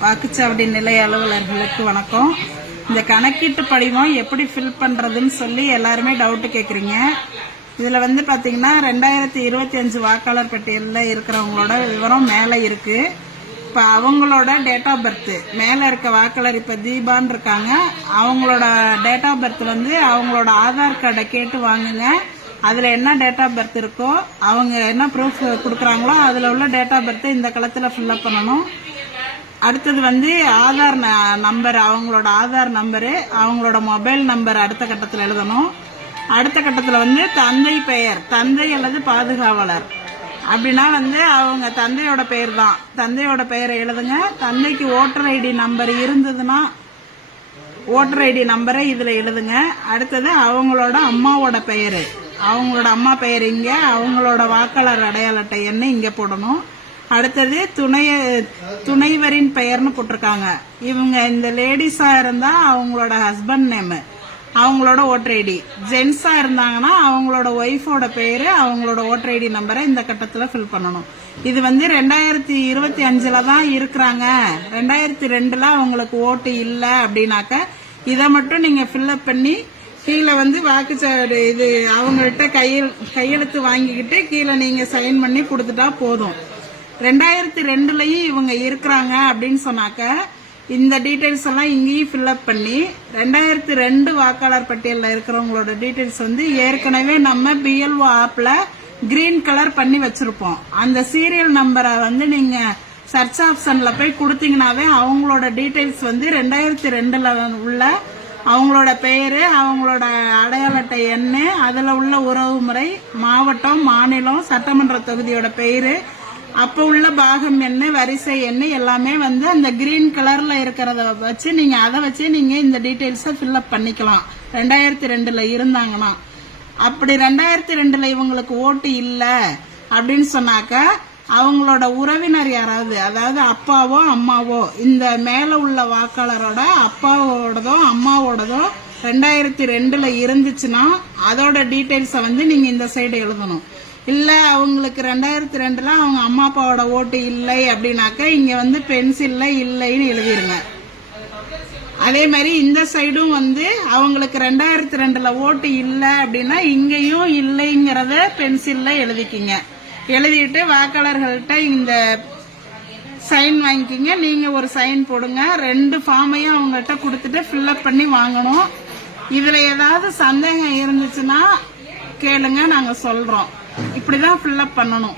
வாக்குச்சாவடி நிலைய அலுவலர்களுக்கு வணக்கம். இந்த கணக்கீட்டு படிவம் எப்படி ஃபில் பண்றதுன்னு சொல்லி எல்லாருமே டவுட் கேக்குறீங்க. இதுல பாத்தீங்கன்னா 2025 வாக்காளர் பட்டியல்ல இருக்கிறவங்களோட விவரம் மேல இருக்கு. இப்ப அவங்களோட டேட் ஆஃப் பர்த் மேல இருக்க வாக்காளர் இப்ப தீபான்னு இருக்காங்க. அவங்களோட டேட் ஆஃப் பர்த் அவங்களோட ஆதார் கார்டை கேட்டு வாங்குங்க. அதுல என்ன டேட் ஆஃப் பர்த் இருக்கோ அவங்க என்ன ப்ரூஃப் கொடுக்குறாங்களோ அதுல உள்ள டேட் ஆஃப் பர்த் இந்த களத்துல ஃபில்அப் பண்ணணும். அடுத்தது ஆதார் நம்பர், அவங்களோட ஆதார் நம்பரு, அவங்களோட மொபைல் நம்பர் அடுத்த கட்டத்தில் எழுதணும். அடுத்த கட்டத்தில் தந்தை பெயர், தந்தை அல்லது பாதுகாவலர் அப்படின்னா அவங்க தந்தையோட பெயர் தான். தந்தையோட பெயரை எழுதுங்க. தந்தைக்கு ஓட்டர் ஐடி நம்பர் இருந்ததுன்னா ஓட்டர் ஐடி நம்பரை இதுல எழுதுங்க. அடுத்தது அவங்களோட அம்மாவோட பெயரு, அவங்களோட அம்மா பெயர் இங்க, அவங்களோட வாக்காளர் அடையாள அட்டை எண்ணை இங்க போடணும். அடுத்தது துணைவரின் பெயர்னு போட்டிருக்காங்க. இவங்க இந்த லேடிஸா இருந்தா அவங்களோட ஹஸ்பண்ட் நேம், அவங்களோட ஓட்டர் ஐடி. ஜென்ஸா இருந்தாங்கன்னா அவங்களோட ஒய்ஃபோட பேரு, அவங்களோட ஓட்டர் ஐடி நம்பரை இந்த கட்டத்துல ஃபில் பண்ணணும். இது 2025 தான் இருக்கிறாங்க. 2002 அவங்களுக்கு ஓட்டு இல்ல அப்படின்னாக்க இதை மட்டும் நீங்க ஃபில்அப் பண்ணி கீழே வாக்குச்சாவடி இது அவங்கள்ட்ட கையெழுத்து வாங்கிக்கிட்டு கீழே நீங்க சைன் பண்ணி கொடுத்துட்டா போதும். 2002 இவங்க இருக்கிறாங்க அப்படின்னு சொன்னாக்க இந்த டீடைல்ஸ் எல்லாம் இங்கேயும் ஃபில்அப் பண்ணி 2002 வாக்காளர் பட்டியலில் இருக்கிறவங்களோட டீடைல்ஸ் ஏற்கனவே நம்ம பிஎல்ஓ ஆப்ல கிரீன் கலர் பண்ணி வச்சிருப்போம். அந்த சீரியல் நம்பரை நீங்க சர்ச் ஆப்ஷன்ல போய் கொடுத்தீங்கன்னாவே அவங்களோட டீடைல்ஸ் 2002 உள்ள அவங்களோட பெயரு, அவங்களோட அடையாள அட்டை எண்ணு, அதுல உள்ள உறவு முறை, மாவட்டம், மாநிலம், சட்டமன்ற தொகுதியோட பெயரு, அப்ப உள்ள பாகம் எண்ணு, வரிசை எண்ணு எல்லாமே அந்த கிரீன் கலர்ல இருக்கிறத வச்சு நீங்க அதை வச்சு நீங்க இந்த டீடைல்ஸ ஃபில்அப் பண்ணிக்கலாம். 2002 இருந்தாங்கன்னா. அப்படி 2002 இவங்களுக்கு ஓட்டு இல்ல அப்படின்னு சொன்னாக்க அவங்களோட உறவினர் யாராவது, அதாவது அப்பாவோ அம்மாவோ, இந்த மேல உள்ள வாக்காளரோட அப்பாவோடதோ அம்மாவோடதோ 2002 இருந்துச்சுன்னா அதோட டீடைல்ஸ நீங்க இந்த சைடு எழுதணும். இல்ல அவங்களுக்கு 2002 அவங்க அம்மா அப்பாவோட ஓட்டு இல்லை அப்படின்னாக்க இங்க பென்சில்ல இல்லைன்னு எழுதிருங்க. அதே மாதிரி இந்த சைடும் அவங்களுக்கு 2002 ஓட்டு இல்லை அப்படின்னா இங்கேயும் இல்லைங்கிறத பென்சில்ல எழுதிக்கிங்க. எழுதிட்டு வாக்காளர்கள்ட்ட இந்த சைன் வாங்கிக்கிங்க. நீங்க ஒரு சைன் போடுங்க. 2 ஃபார்மையும் அவங்கள்ட்ட கொடுத்துட்டு ஃபில்அப் பண்ணி வாங்கணும். இதுல ஏதாவது சந்தேகம் இருந்துச்சுன்னா கேளுங்க, நாங்க சொல்றோம். இப்படிதான் ஃபில்அப் பண்ணணும்.